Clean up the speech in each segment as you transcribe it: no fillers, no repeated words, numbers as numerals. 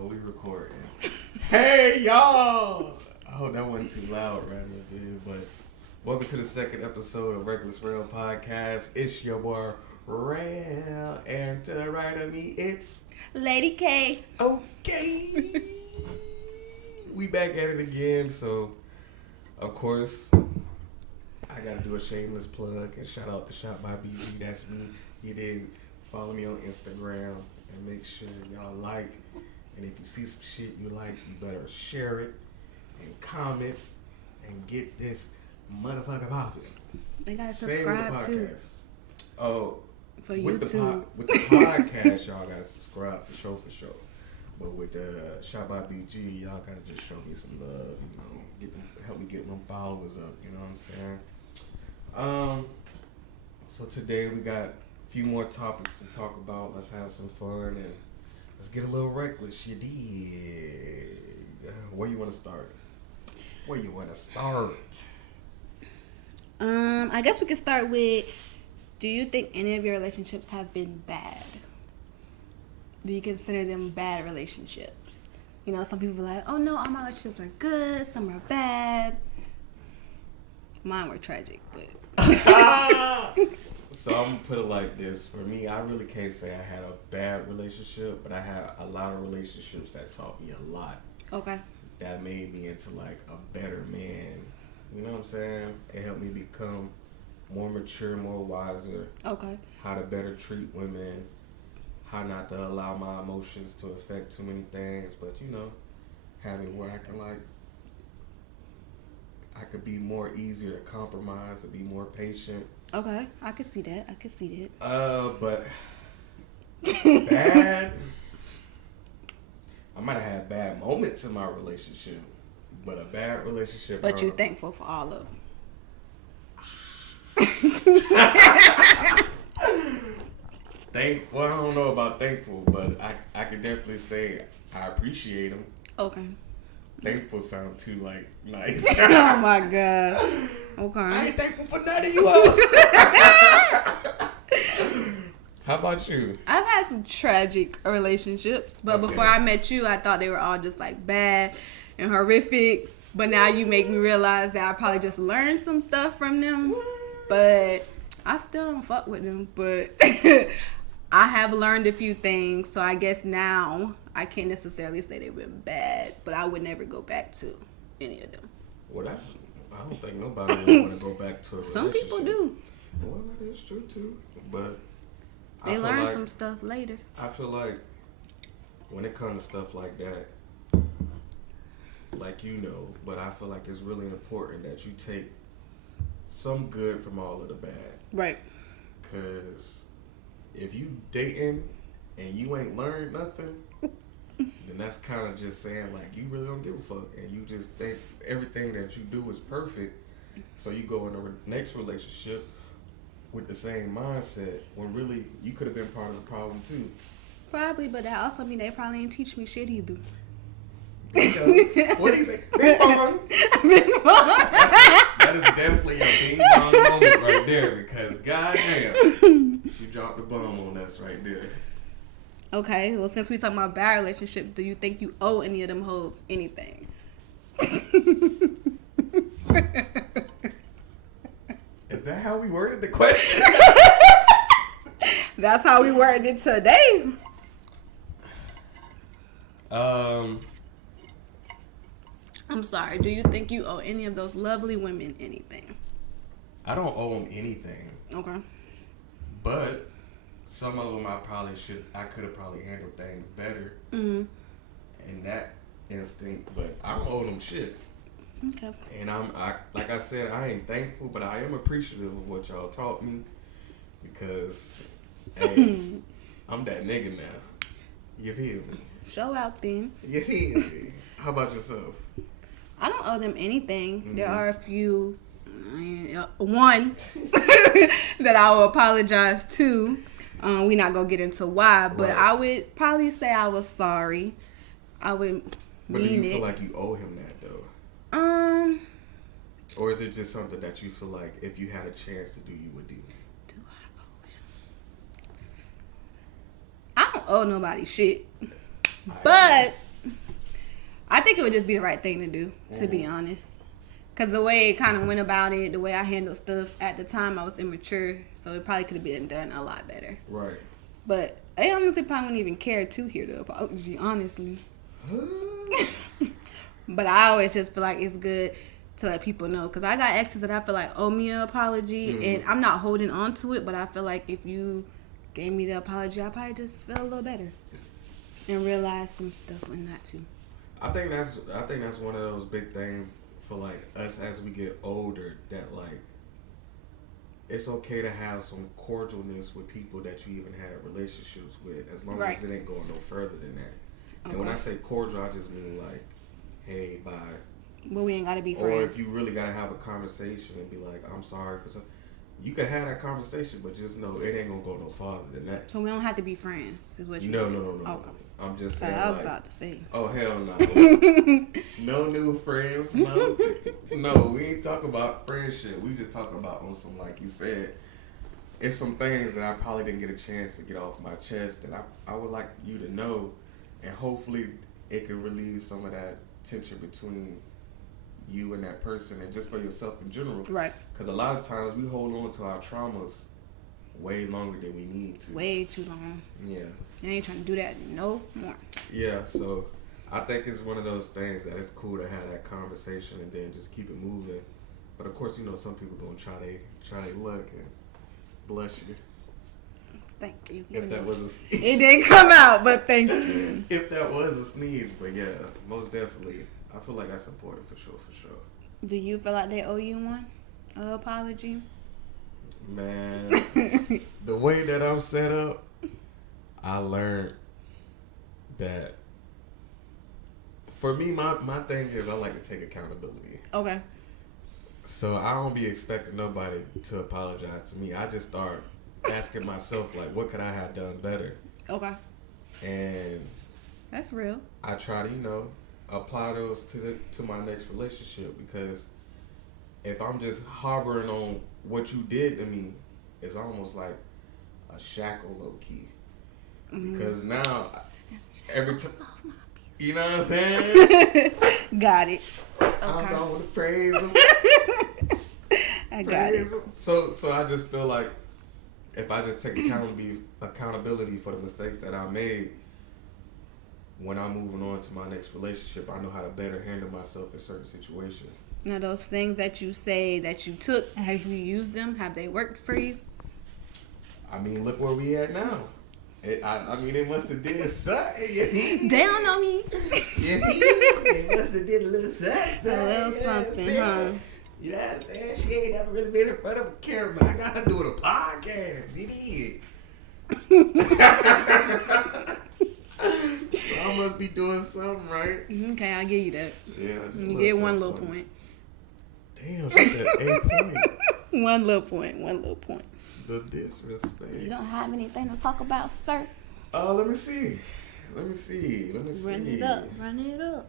Well, we recording. Hey, y'all! I hope that wasn't too loud right there, but welcome to the second episode of Reckless Rail Podcast. It's your boy, Rail, and to the right of me, it's Lady K. Okay. We back at it again, so, of course, I gotta do a shameless plug and shout out to Shop by BG. That's me. You did follow me on Instagram and make sure y'all like. And if you see some shit you like, you better share it and comment and get this motherfucker popping. They gotta subscribe too. Oh, for YouTube. With the podcast, y'all gotta subscribe for sure. But with the Shop by BG, y'all gotta just show me some love, help me get them followers up. You know what I'm saying? So today we got a few more topics to talk about. Let's have some fun and let's get a little reckless. You dig? Where you want to start? I guess we could start with, do you think any of your relationships have been bad? Do you consider them bad relationships? You know, some people are like, oh no, all my relationships are good, some are bad. Mine were tragic, but... So I'm gonna put it like this. For me, I really can't say I had a bad relationship, but I had a lot of relationships that taught me a lot. Okay. That made me into like a better man. You know what I'm saying? It helped me become more mature, more wiser. Okay. How to better treat women. How not to allow my emotions to affect too many things. But having where I could be more easier to compromise, to be more patient. Okay, I can see that. But bad. I might have had bad moments in my relationship, but a bad relationship. But you're thankful for all of them. Thankful? I don't know about thankful, but I can definitely say I appreciate them. Okay. Thankful sound too nice. Oh my god. Okay. I ain't thankful for none of you hoes. How about you? I've had some tragic relationships, but before I met you, I thought they were all just bad and horrific. But now you make me realize that I probably just learned some stuff from them. But I still don't fuck with them. But I have learned a few things, so I guess now I can't necessarily say they've been bad, but I would never go back to any of them. Well, I don't think nobody would want to go back to a relationship. Some people do. Well, that is true too, but they learn some stuff later. I feel like when it comes to stuff like that, but I feel like it's really important that you take some good from all of the bad. Right. Because if you dating and you ain't learned nothing, then that's kind of just saying you really don't give a fuck and you just think everything that you do is perfect. So you go in the next relationship with the same mindset when really you could have been part of the problem too. Probably, but that also mean they probably ain't teach me shit either. What do you say? Bing bong. That is definitely a bing bong moment right there because goddamn, she dropped the bomb on us right there. Okay, well, since we talking about bad relationships, do you think you owe any of them hoes anything? Is that how we worded the question? That's how we worded it today. I'm sorry. Do you think you owe any of those lovely women anything? I don't owe them anything. Okay. But some of them I could have probably handled things better. Mm-hmm. In that instinct, but I don't owe them shit. Okay. And like I said, I ain't thankful, but I am appreciative of what y'all taught me because, hey, I'm that nigga now. You feel me? Show out then. You feel me? How about yourself? I don't owe them anything. Mm-hmm. There are a few, one that I will apologize to. We're not gonna get into why, but right. I would probably say I was sorry. I would but mean it. Do you feel like you owe him that though? Or is it just something that you feel like if you had a chance to do, you would do? Do I owe him? I don't owe nobody shit. But I think it would just be the right thing to do, to be honest. Because the way it kind of went about it, the way I handled stuff at the time, I was immature. So it probably could have been done a lot better. Right. But I honestly probably wouldn't even care to hear the apology, honestly. But I always just feel like it's good to let people know. Because I got exes that I feel like owe me an apology. And I'm not holding on to it. But I feel like if you gave me the apology, I probably just feel a little better. And realize some stuff and not to. I think that's one of those big things for like us as we get older, that like it's okay to have some cordialness with people that you even had relationships with, as long as it ain't going no further than that. Okay. And when I say cordial, I just mean like, hey, bye. But we ain't gotta be friends. Or if you really gotta have a conversation and be like, I'm sorry for something. You can have that conversation, but just know it ain't gonna go no farther than that. So we don't have to be friends, is what you No. Okay. I'm just saying. I was about to say. Oh hell no! No new friends. No, we ain't talking about friendship. We just talking about on some, like you said. It's some things that I probably didn't get a chance to get off my chest that I would like you to know, and hopefully it can relieve some of that tension between you and that person, and just for yourself in general. Right. Because a lot of times we hold on to our traumas way longer than we need to. Way too long. Yeah. I ain't trying to do that no more. Yeah, so I think it's one of those things that it's cool to have that conversation and then just keep it moving. But of course, you know, some people gonna try their luck and bless you. Thank you. If that was a sneeze. It didn't come out, but thank you. If that was a sneeze, but yeah, most definitely. I feel like that's important for sure. Do you feel like they owe you one? An apology? Man, the way that I'm set up, I learned that for me, my thing is I like to take accountability. Okay. So I don't be expecting nobody to apologize to me. I just start asking myself, like, what could I have done better? Okay. And that's real. I try to, apply those to my next relationship, because if I'm just harboring on what you did to me, it's almost like a shackle, low key. Because now, every time, you know what I'm saying? Got it. Okay. I'm going to praise him. I got it. So I just feel like if I just take accountability for the mistakes that I made, when I'm moving on to my next relationship, I know how to better handle myself in certain situations. Now, those things that you say that you took, have you used them? Have they worked for you? I mean, look where we at now. I mean, it must have did something. They don't know me. It must have did a little something. A little something, huh? You know what I'm saying? She ain't never really been in front of a camera, but I got her doing a podcast. It is. So I must be doing something right. Okay, I'll give you that. Yeah, you get one little point. Damn, she said 8 points. One little point. The disrespect. You don't have anything to talk about, sir? Let me see. Run it up.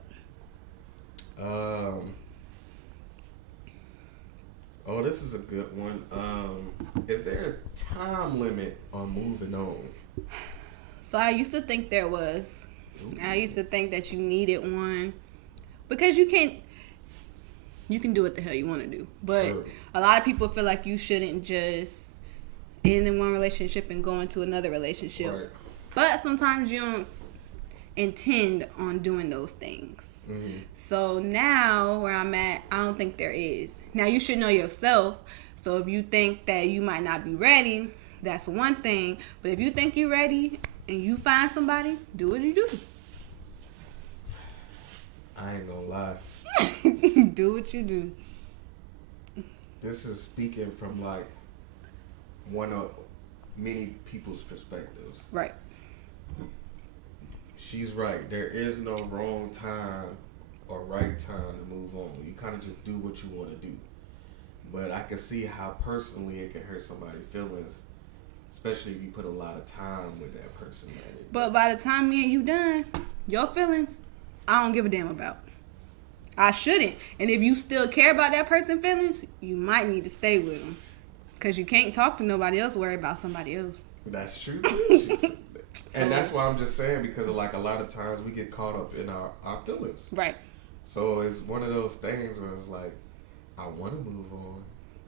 Oh, this is a good one. Is there a time limit on moving on? So I used to think there was. Ooh. I used to think that you needed one, because you can do what the hell you want to do. But sure, a lot of people feel like you shouldn't just end in one relationship and go into another relationship. Right. But sometimes you don't intend on doing those things. Mm-hmm. So now where I'm at, I don't think there is. Now you should know yourself. So if you think that you might not be ready, that's one thing. But if you think you're ready and you find somebody, do what you do. I ain't gonna lie. Do what you do. This is speaking from like one of many people's perspectives. Right. She's right. There is no wrong time or right time to move on. You kind of just do what you want to do. But I can see how personally it can hurt somebody's feelings, especially if you put a lot of time with that person. But by the time me and you done, your feelings, I don't give a damn about. I shouldn't. And if you still care about that person's feelings, you might need to stay with them. Because you can't talk to nobody else, worry about somebody else. That's true. And that's why I'm just saying, because like a lot of times we get caught up in our feelings. Right. So it's one of those things where it's like, I want to move on,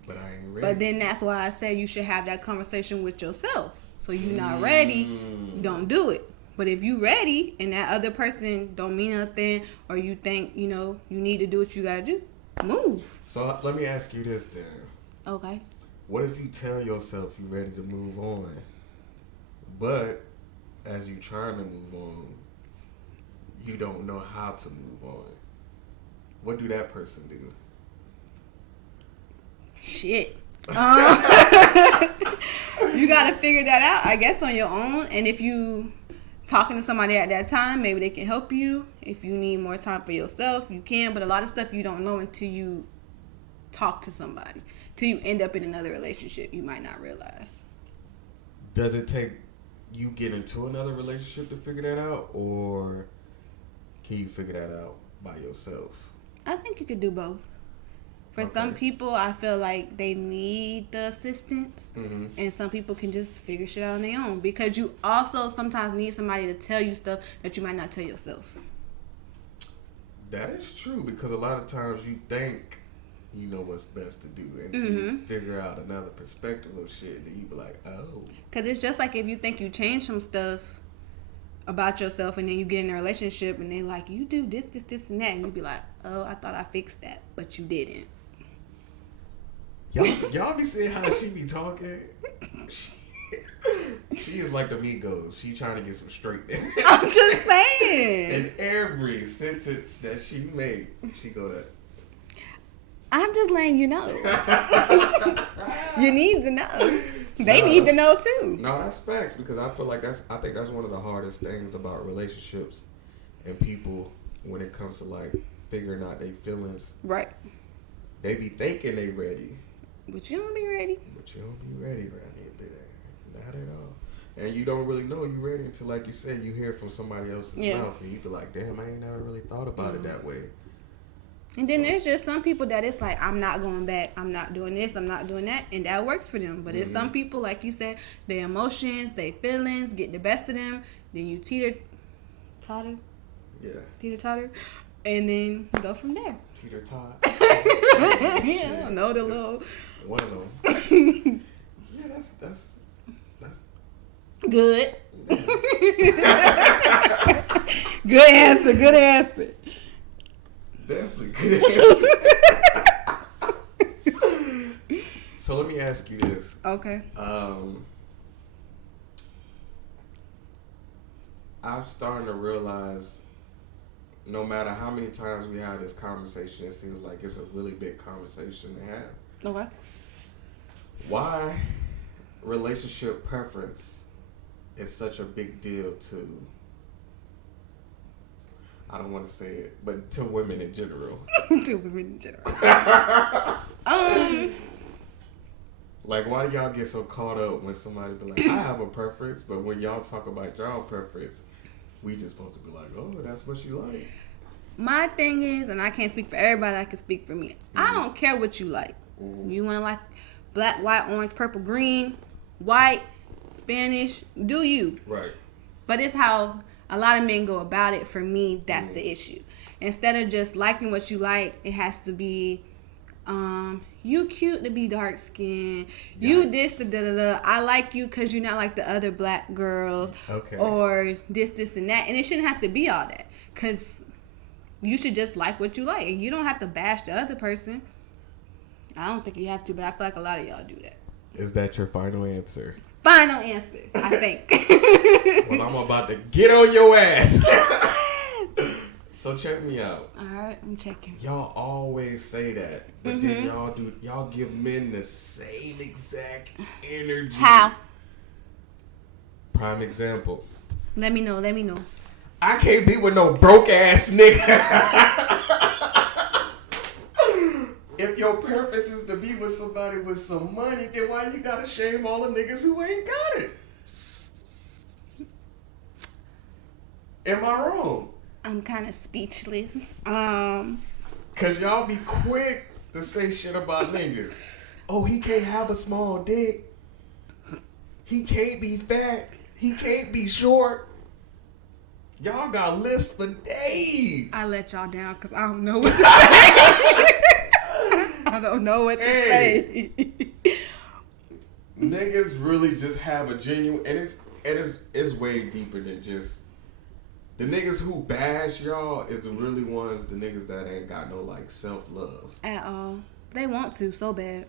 but I ain't ready. But then that's why I say you should have that conversation with yourself. So you're not ready, don't do it. But if you ready and that other person don't mean nothing, or you think, you need to do what you gotta do, move. So let me ask you this then. Okay. What if you tell yourself you're ready to move on, but as you trying to move on, you don't know how to move on? What do that person do? Shit. You gotta figure that out, I guess, on your own. And if you talking to somebody at that time, maybe they can help you. If you need more time for yourself, you can. But a lot of stuff you don't know until you talk to somebody, till you end up in another relationship. You might not realize. Does it take you get into another relationship to figure that out, or can you figure that out by yourself? I think you could do both. For some people, I feel like they need the assistance, and some people can just figure shit out on their own. Because you also sometimes need somebody to tell you stuff that you might not tell yourself. That is true, because a lot of times you think you know what's best to do until you figure out another perspective of shit, and then you be like, oh. Because it's just like if you think you change some stuff about yourself, and then you get in a relationship, and they like, you do this, and that, and you be like, oh, I thought I fixed that, but you didn't. Y'all be seeing how she be talking? She is like the Migos. She trying to get some straightness. I'm just saying. In every sentence that she make, she go that. I'm just letting you know. You need to know. They need to know too. No, that's facts, because I feel like I think that's one of the hardest things about relationships and people when it comes to like figuring out their feelings. Right. They be thinking they ready. But you don't be ready. But you don't be ready around here, baby. Not at all. And you don't really know you ready until, like you said, you hear it from somebody else's mouth, and you be like, damn, I ain't never really thought about it that way. And then there's just some people that it's like, I'm not going back, I'm not doing this, I'm not doing that, and that works for them. But it's some people, like you said, their emotions, their feelings get the best of them, then you teeter-totter, and then go from there. Teeter-totter. Yeah, know the little... One of them. Yeah, that's good. Good answer. Definitely good answer. So let me ask you this. Okay. I'm starting to realize no matter how many times we have this conversation, it seems like it's a really big conversation to have. Okay. Why relationship preference is such a big deal to, I don't want to say it, but to women in general. To women in general. Like, why do y'all get so caught up when somebody be like, I have a preference, but when y'all talk about y'all preference, we just supposed to be like, oh, that's what you like. My thing is, and I can't speak for everybody, I can speak for me. I don't care what you like. You want to like black, white, orange, purple, green, white, Spanish, do you. Right. But it's how a lot of men go about it. For me, that's the issue. Instead of just liking what you like, it has to be, you cute to be dark skinned. You this, da. I like you because you're not like the other black girls. Okay. Or this, and that. And it shouldn't have to be all that. Because you should just like what you like. And you don't have to bash the other person. I don't think you have to, but I feel like a lot of y'all do that. Is that your final answer? Final answer, I think. Well, I'm about to get on your ass. So check me out. All right, I'm checking. Y'all always say that, but then y'all give men the same exact energy. How? Prime example. Let me know. I can't be with no broke ass nigga. If your purpose is to be with somebody with some money, then why you gotta shame all the niggas who ain't got it? Am I wrong? I'm kind of speechless. Cause y'all be quick to say shit about niggas. Oh, he can't have a small dick. He can't be fat. He can't be short. Y'all got lists for days. I let y'all down because I don't know what to say. I don't know what to say. Niggas really just have a genuine, and it's way deeper than just the niggas who bash y'all is the really ones, the niggas that ain't got no like self love At all. They want to so bad.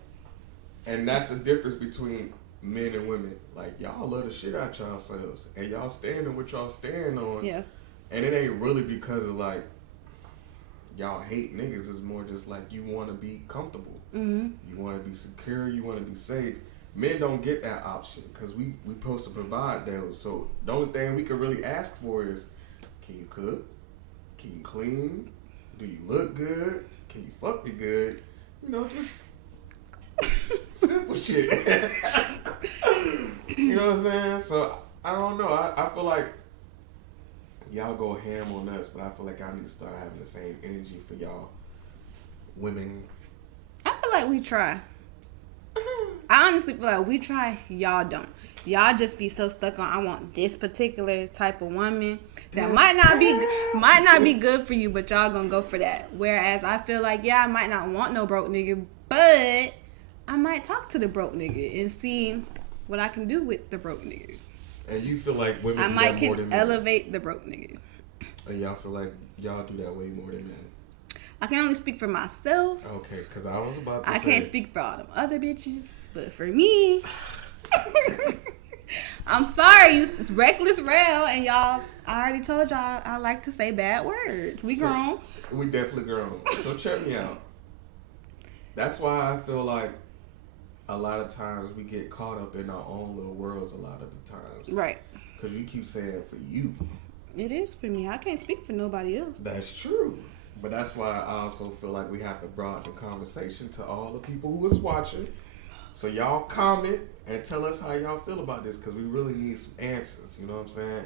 And that's the difference between men and women. Like, y'all love the shit out y'all selves, and y'all stand on what y'all stand on. Yeah. And it ain't really because of like y'all hate niggas. It's more just like you want to be comfortable. Mm-hmm. You want to be secure. You want to be safe. Men don't get that option because we supposed to provide those. So the only thing we can really ask for is, can you cook? Can you clean? Do you look good? Can you fuck me good? You know, just simple shit. You know what I'm saying? So I don't know. I feel like y'all go ham on us, but I feel like I need to start having the same energy for y'all women. I feel like we try. I honestly feel like we try. Y'all don't. Y'all just be so stuck on I want this particular type of woman that might not be good for you, but y'all gonna go for that. Whereas I feel like I might not want no broke nigga, but I might talk to the broke nigga and see what I can do with the broke nigga. And you feel like women I do might that more can than men. elevate the broke nigga. And y'all feel like y'all do that way more than men. I can only speak for myself. Okay, because I was about to I say... can't speak for all them other bitches, but for me... I'm sorry, you reckless rail, and y'all, I already told y'all I like to say bad words. We grown. We definitely grown. So check me out. That's why I feel like a lot of times we get caught up in our own little worlds a lot of the times. Right. Because you keep saying for you. It is for me. I can't speak for nobody else. That's true. But that's why I also feel like we have to broaden the conversation to all the people who is watching. So y'all comment and tell us how y'all feel about this, because we really need some answers, you know what I'm saying?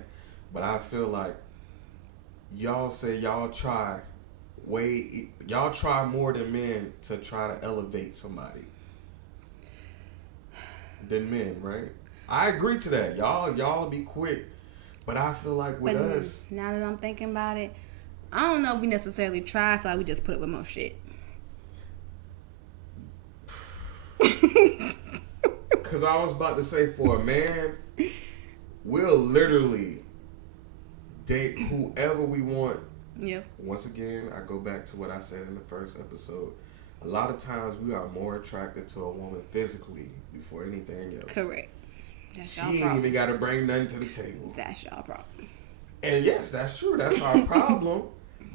But I feel like y'all say y'all try more than men to try to elevate somebody than men, right? I agree to that. Y'all will be quick, but I feel like with us, now that I'm thinking about it, I don't know if we necessarily try. I feel like we just put up with more shit. Because I was about to say, for a man, we'll literally date whoever we want. Yeah. Once again, I go back to what I said in the first episode. A lot of times we are more attracted to a woman physically before anything else. Correct. That's She y'all ain't problem. even got to bring nothing to the table. That's y'all problem. And yes, that's true. That's our problem.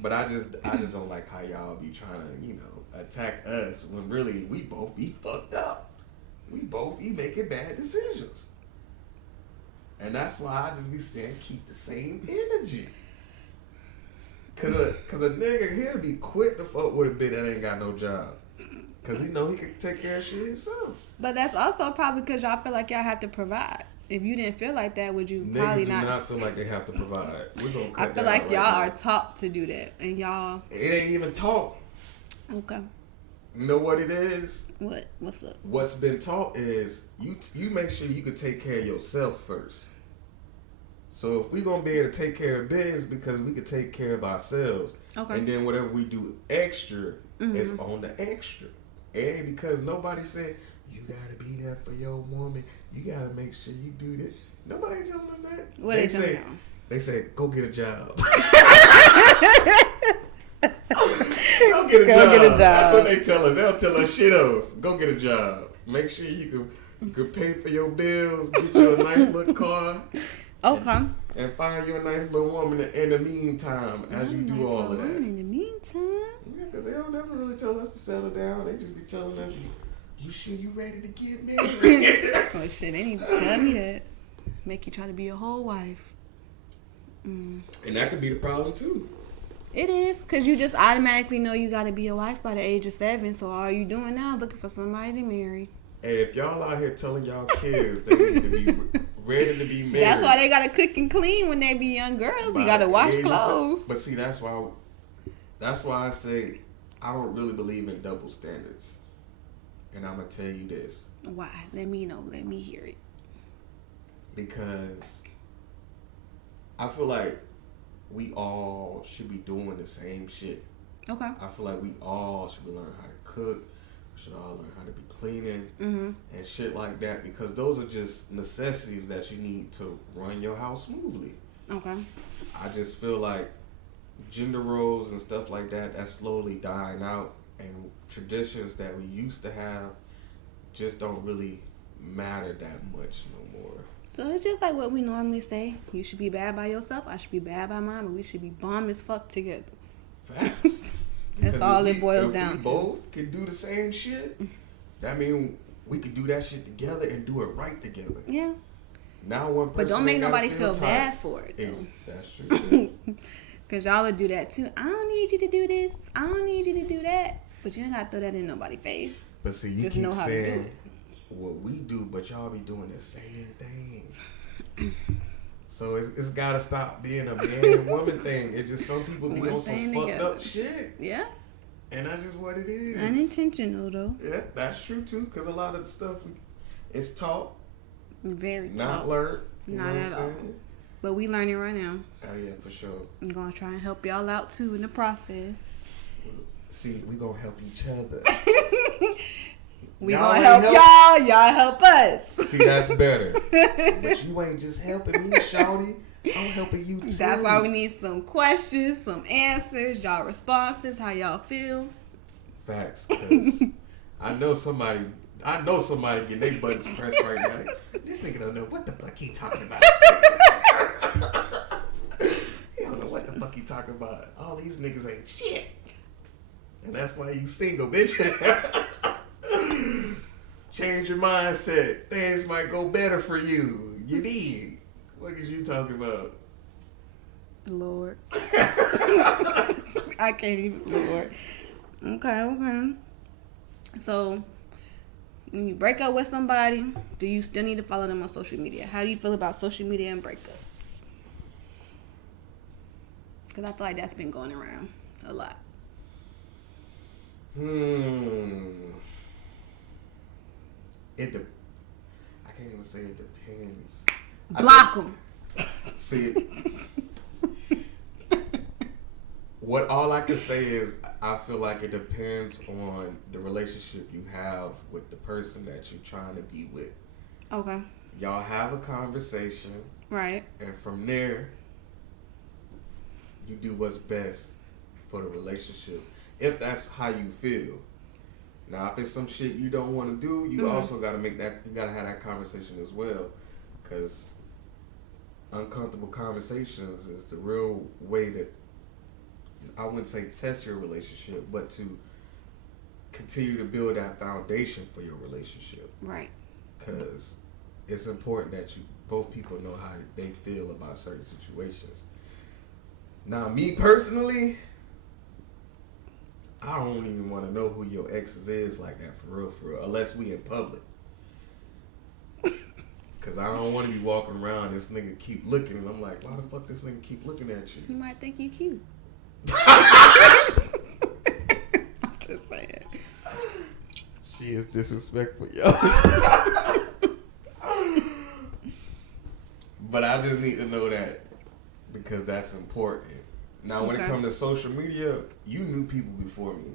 But I just don't like how y'all be trying to, attack us when really we both be fucked up. We both be making bad decisions. And that's why I just be saying keep the same energy. Cause a nigga, he'll be quick to fuck with a bitch that ain't got no job. Cause he know he can take care of shit himself. But that's also probably because y'all feel like y'all have to provide. If you didn't feel like that, would you probably Niggas do not feel like they have to provide. We're gonna cut I feel that like out y'all right are now. taught to do that, and y'all. It ain't even taught. Okay. You know what it is? What? What's up? What's been taught is you make sure you can take care of yourself first. So if we gonna be able to take care of biz, because we can take care of ourselves, Okay. and then whatever we do extra is on the extra. It ain't because nobody said you gotta be there for your woman. You gotta make sure you do this. Nobody ain't telling us that. What they say? They say go get a job. Go get a job. That's what they tell us. They don't tell us shit else. Go get a job. Make sure you can pay for your bills. Get you a nice little car. Okay. And find you a nice little woman in the meantime as you do all of that. In the meantime. Yeah, because they don't ever really tell us to settle down. They just be telling us, you sure you ready to get married? Oh shit, they need to tell me that. Make you try to be a whole wife. And that could be the problem too. It is, because you just automatically know you got to be a wife by the age of 7. So all you doing now is looking for somebody to marry. Hey, if y'all out here telling y'all kids they need to be ready to be married. That's why they got to cook and clean when they be young girls. You got to wash clothes. But see, that's why I say I don't really believe in double standards. And I'm going to tell you this. Why? Let me know. Let me hear it. Because I feel like we all should be doing the same shit. Okay. I feel like we all should be learning how to cook. We should all learn how to be cleaning and shit like that, because those are just necessities that you need to run your house smoothly. Okay. I just feel like gender roles and stuff like that, that's slowly dying out, and traditions that we used to have just don't really matter that much no more. So it's just like what we normally say. You should be bad by yourself. I should be bad by mine. But we should be bomb as fuck together. Facts. That's all it boils down to. If we both can do the same shit, that means we can do that shit together and do it right together. Yeah. Now one person. But don't make nobody feel bad for it, though. That's true. Because y'all would do that too. I don't need you to do this. I don't need you to do that. But you ain't got to throw that in nobody's face. But see, you just keep know how saying to do it. What we do, but y'all be doing the same thing. So it's got to stop being a man and woman thing. It's just some people be on some fucked up shit. Yeah. And that's just what it is. Unintentional, though. Yeah, that's true, too. Because a lot of the stuff, it's taught. Very taught. Not learned. Not at all. But we learning right now. Oh, yeah, for sure. I'm going to try and help y'all out, too, in the process. See, we going to help each other. We gonna help y'all. Y'all help us. See, that's better. But you ain't just helping me, shawty. I'm helping you too. That's why we need some questions, some answers, y'all responses, how y'all feel. Facts. Cause I know somebody getting their buttons pressed right now. This nigga don't know what the fuck he talking about. He don't know what the fuck he talking about. All these niggas ain't shit. And that's why you single, bitch. Change your mindset. Things might go better for you. You need. What is you talking about? Lord. I can't even. Lord. Okay. So, when you break up with somebody, do you still need to follow them on social media? How do you feel about social media and breakups? Because I feel like that's been going around a lot. I can't even say it depends. Block them. See, all I can say is I feel like it depends on the relationship you have with the person that you're trying to be with. Okay. Y'all have a conversation. Right. And from there, you do what's best for the relationship. If that's how you feel. Now, if it's some shit you don't want to do, you also got to make that, you got to have that conversation as well. Because uncomfortable conversations is the real way that, I wouldn't say test your relationship, but to continue to build that foundation for your relationship. Right. Because it's important that both people know how they feel about certain situations. Now, me personally, I don't even want to know who your exes is like that for real, unless we in public. Because I don't want to be walking around, this nigga keep looking, and I'm like, why the fuck this nigga keep looking at you? You might think you cute. I'm just saying. She is disrespectful, yo. But I just need to know that because that's important. Now, when it comes to social media, you knew people before me.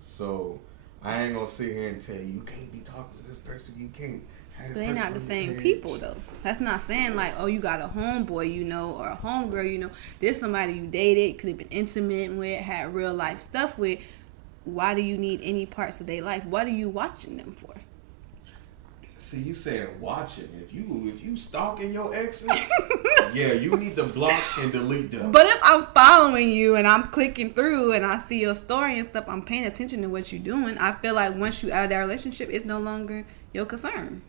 So, I ain't going to sit here and tell you can't be talking to this person, you can't have this person. They're not the same people, though. That's not saying like, oh, you got a homeboy, you know, or a homegirl, you know. There's somebody you dated, could have been intimate with, had real life stuff with. Why do you need any parts of their life? What are you watching them for? See, you saying watching. If you stalking your exes, yeah, you need to block and delete them. But if I'm following you and I'm clicking through and I see your story and stuff, I'm paying attention to what you're doing. I feel like once you out of that relationship, it's no longer your concern.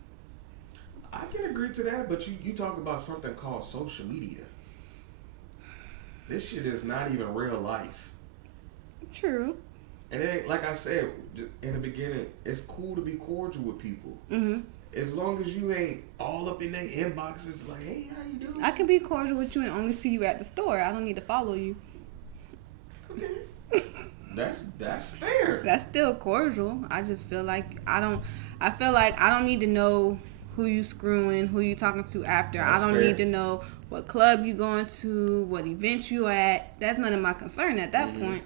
I can agree to that, but you talk about something called social media. This shit is not even real life. True. And it ain't, like I said in the beginning, it's cool to be cordial with people. Mm-hmm. As long as you ain't all up in their inboxes like, hey, how you doing? I can be cordial with you and only see you at the store. I don't need to follow you. Okay. That's fair. That's still cordial. I just feel like I don't need to know who you screwing, who you talking to after. I don't need to know what club you going to, what event you at. That's none of my concern at that point.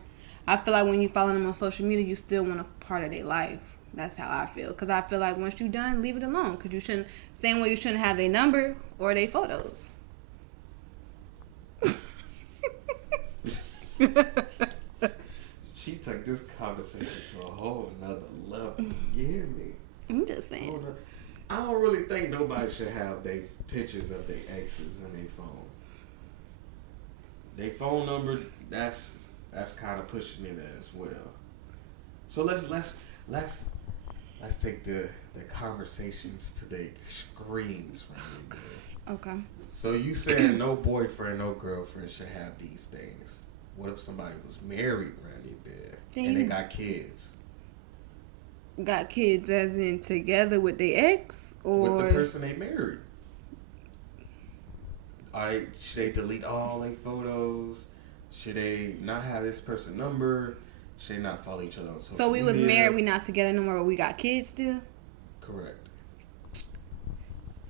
I feel like when you follow them on social media, you still want a part of their life. That's how I feel. Because I feel like once you're done, leave it alone. Because you shouldn't, same way you shouldn't have a number or their photos. She took this conversation to a whole nother level. You hear me? I'm just saying. I don't really think nobody should have their pictures of their exes in their phone. Their phone number, that's kind of pushing it as well. So let's take the conversations to the extremes right now. Okay. So you saying no boyfriend, no girlfriend should have these things. What if somebody was married around their bed and they got kids? Got kids as in together with their ex or with the person they married? Should they delete all their photos? Should they not have this person's number? Should they not follow each other on social So we media? was married, we not together no more, but we got kids still? Correct.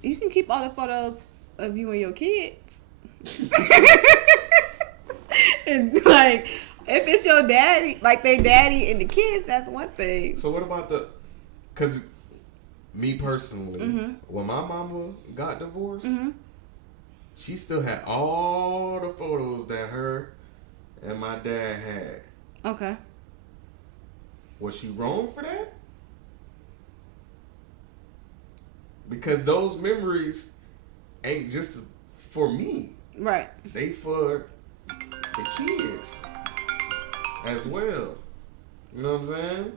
You can keep all the photos of you and your kids. And like, if it's your daddy, like they daddy and the kids, that's one thing. So what about because me personally, when my mama got divorced, she still had all the photos that her and my dad had. Okay. Was she wrong for that? Because those memories ain't just for me. Right. They for the kids as well. You know what I'm saying?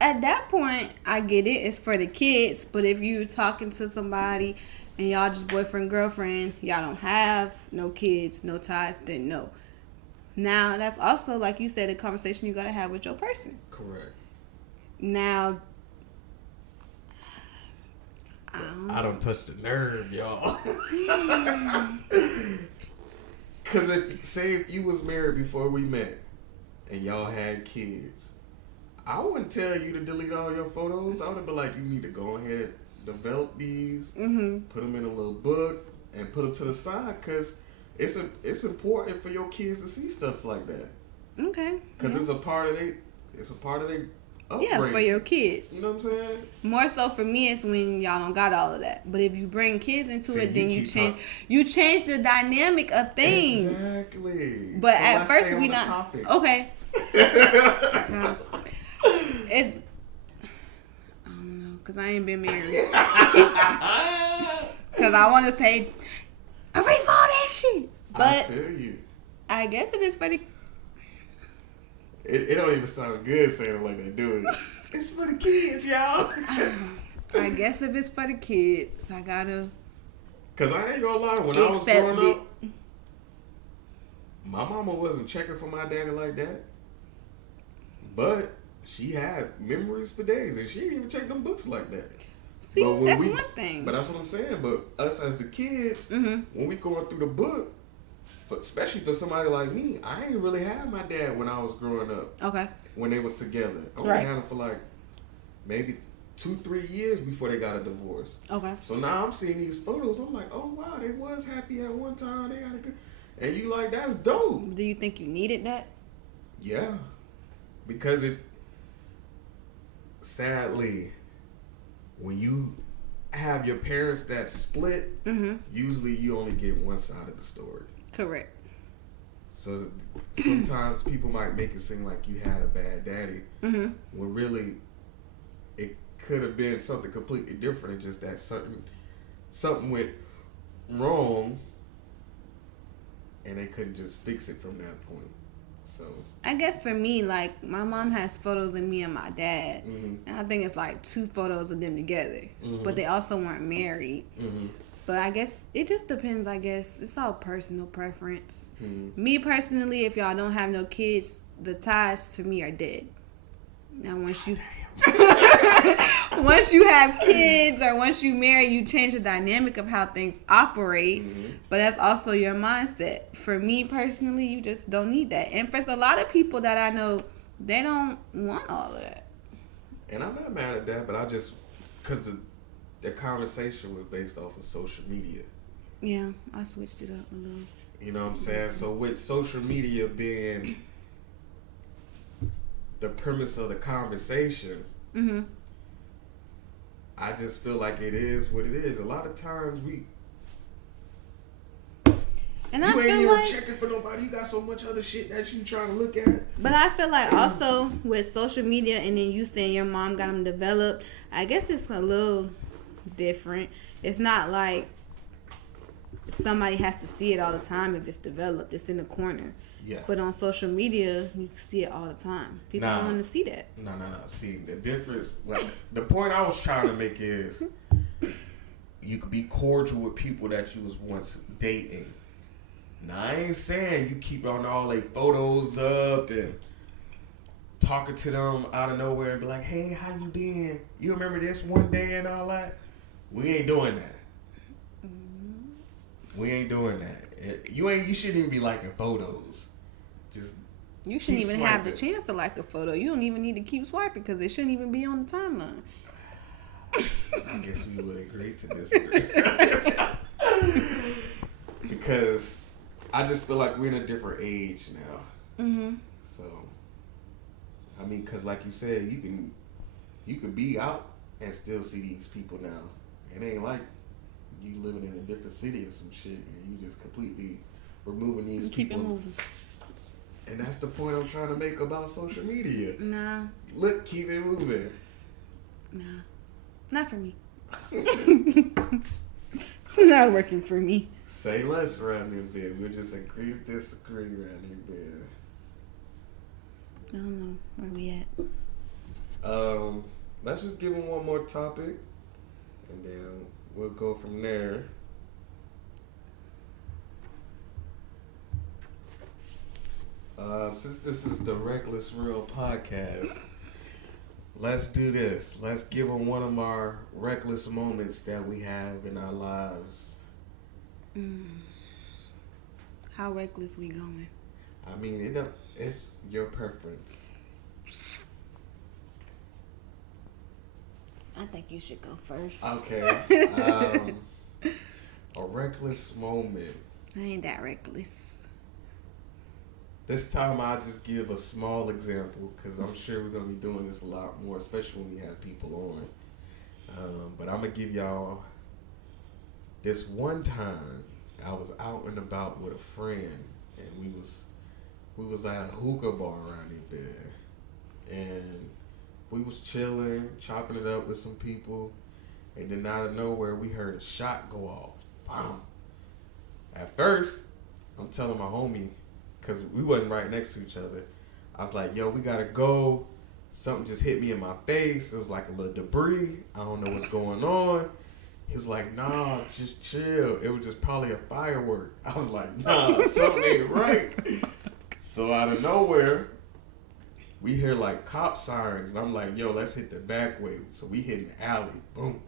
At that point, I get it. It's for the kids. But if you talking to somebody and y'all just boyfriend, girlfriend, y'all don't have no kids, no ties, then no. Now, that's also, like you said, a conversation you got to have with your person. Correct. Now, I don't touch the nerve, y'all. Because if you was married before we met and y'all had kids, I wouldn't tell you to delete all your photos. I would have been like, you need to go ahead and develop these, put them in a little book, and put them to the side because it's important for your kids to see stuff like that. Okay. Because it's a part of their upbringing. Yeah, for your kids. You know what I'm saying? More so for me, it's when y'all don't got all of that. But if you bring kids into it, then you change the dynamic of things. Exactly. But so at first we not topic. Okay. I don't know, cause I ain't been married. Cause I want to say, erase all that shit. But I feel you. I guess if it's for the It don't even sound good saying it like that, do it? It's for the kids, y'all. I guess if it's for the kids, I gotta. Cause I ain't gonna lie, when I was growing up, my mama wasn't checking for my daddy like that. But she had memories for days, and she didn't even check them books like that. See, that's one thing. But that's what I'm saying. But us as the kids, when we going through the book, especially for somebody like me, I ain't really had my dad when I was growing up. Okay. When they was together. I only had him for like maybe 2-3 years before they got a divorce. Okay. So now I'm seeing these photos. I'm like, oh wow, they was happy at one time. They had a good, and you like, that's dope. Do you think you needed that? Yeah, because sadly, when you have your parents that split, usually you only get one side of the story. Correct. So sometimes people might make it seem like you had a bad daddy, when really it could have been something completely different. Just that something went wrong, and they couldn't just fix it from that point. So I guess for me, like, my mom has photos of me and my dad, and I think it's like 2 photos of them together, but they also weren't married. But I guess it just depends. I guess it's all personal preference. Me personally, if y'all don't have no kids, the ties to me are dead. Now once you have kids or once you marry, you change the dynamic of how things operate. But that's also your mindset. For me personally, you just don't need that. And for a lot of people that I know, they don't want all of that. And I'm not mad at that, but I just, because the conversation was based off of social media. Yeah, I switched it up a little. You know what I'm saying? So with social media being the premise of the conversation, Mm-hmm. I just feel like it is what it is. A lot of times And you I ain't feel even like checking for nobody. You got so much other shit that you trying to look at. But I feel like also with social media and then you saying your mom got them developed, I guess it's a little different. It's not like somebody has to see it all the time if it's developed. It's in the corner. Yeah. But on social media, you see it all the time. People don't want to see that. No. See, the difference, the point I was trying to make is you could be cordial with people that you was once dating. Now, I ain't saying you keep on all their photos up and talking to them out of nowhere and be like, hey, how you been? You remember this one day and all that? We ain't doing that. We ain't doing that. You shouldn't even be liking photos. Just you shouldn't even have the chance to like a photo. You don't even need to keep swiping because it shouldn't even be on the timeline. I guess we would agree to disagree. Because I just feel like we're in a different age now. Mm-hmm. So, I mean, because like you said, you can be out and still see these people now. It ain't like you living in a different city or some shit and you just completely removing these people. Keep it moving. And that's the point I'm trying to make about social media. Nah. Look, keep it moving. Nah. Not for me. It's not working for me. Say less around this bit. We'll just agree to disagree around this bit. I don't know where we at. Let's just give them one more topic, and then we'll go from there. Since this is the Reckless Real podcast, let's do this. Let's give them one of our reckless moments that we have in our lives. How reckless we going? I mean, it's your preference. I think you should go first. Okay. A reckless moment. I ain't that reckless. This time I'll just give a small example because I'm sure we're going to be doing this a lot more, especially when we have people on. But I'm going to give y'all this one time I was out and about with a friend and we was at a hookah bar around there. And we was chilling, chopping it up with some people. And then out of nowhere, we heard a shot go off. Bam. At first, I'm telling my homie, because we wasn't right next to each other. I was like, yo, we got to go. Something just hit me in my face. It was like a little debris. I don't know what's going on. He was like, nah, just chill. It was just probably a firework. I was like, nah, something ain't right. So out of nowhere, we hear like cop sirens. And I'm like, yo, let's hit the back way. So we hit the alley. Boom.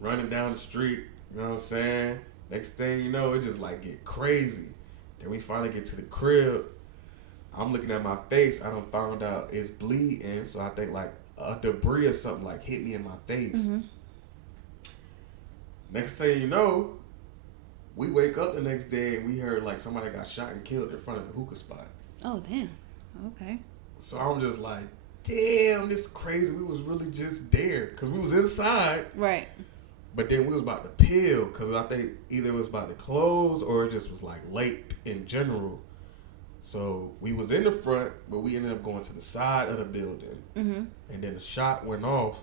Running down the street. You know what I'm saying? Next thing you know, it just like get crazy. Then we finally get to the crib. I'm looking at my face. I done found out it's bleeding. So I think like a debris or something like hit me in my face. Mm-hmm. Next thing you know, we wake up the next day and we heard like somebody got shot and killed in front of the hookah spot. Oh, damn. Okay. So I'm just like, damn, this crazy. We was really just there because we was inside. Right. But then we was about to peel because I think either it was about to close or it just was like late in general. So we was in the front, but we ended up going to the side of the building. Mm-hmm. And then the shot went off.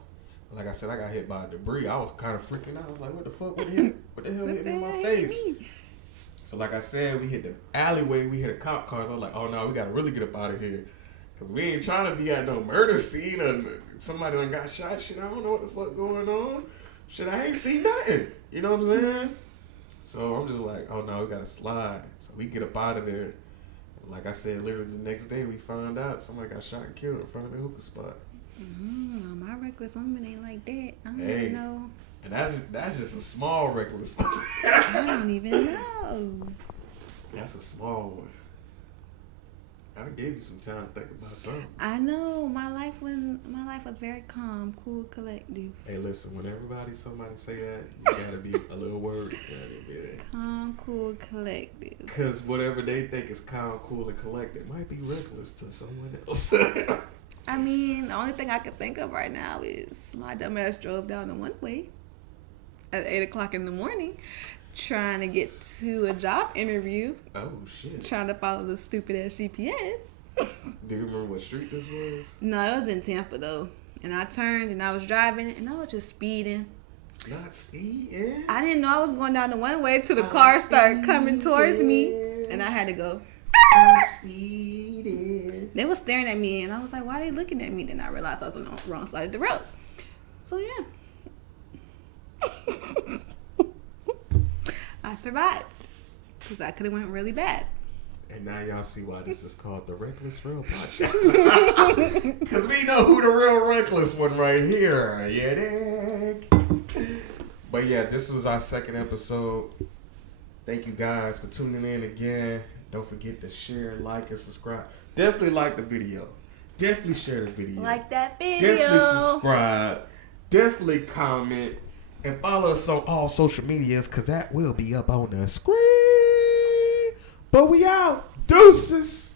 Like I said, I got hit by debris. I was kind of freaking out. I was like, what the fuck? What the hell hit me in my face? So like I said, we hit the alleyway. We hit a cop car. So I was like, oh no, we got to really get up out of here. Because we ain't trying to be at no murder scene or somebody done got shot. Shit, I don't know what the fuck going on. Shit, I ain't seen nothing. You know what I'm saying? So I'm just like, oh no, we got to slide. So we get up out of there. And like I said, literally the next day, we found out somebody got shot and killed in front of the hookah spot. My reckless woman ain't like that. I don't even know. And that's just a small reckless one. I don't even know. That's a small one. I gave you some time to think about something. I know my life was very calm, cool, collective. Hey, listen, when somebody say that, you gotta be a little worried. Calm, cool, collective. Because whatever they think is calm, cool, and collected might be reckless to someone else. I mean, the only thing I can think of right now is my dumbass drove down the one way at 8 o'clock in the morning, trying to get to a job interview. Oh, shit. Trying to follow the stupid ass GPS. Do you remember what street this was? No, it was in Tampa though. And I turned and I was driving and I was just speeding. Not speeding? I didn't know I was going down the one way till the car started coming towards me. And I had to go. I'm speeding. They were staring at me and I was like, why are they looking at me? Then I realized I was on the wrong side of the road. So yeah. I survived. Because that could have went really bad. And now y'all see why this is called the Reckless Real Podcast. Because we know who the real reckless one right here. Yeah, dig. But yeah, this was our second episode. Thank you guys for tuning in again. Don't forget to share, like, and subscribe. Definitely like the video. Definitely share the video. Like that video. Definitely subscribe. Definitely comment. And follow us on all social medias because that will be up on the screen. But we out. Deuces.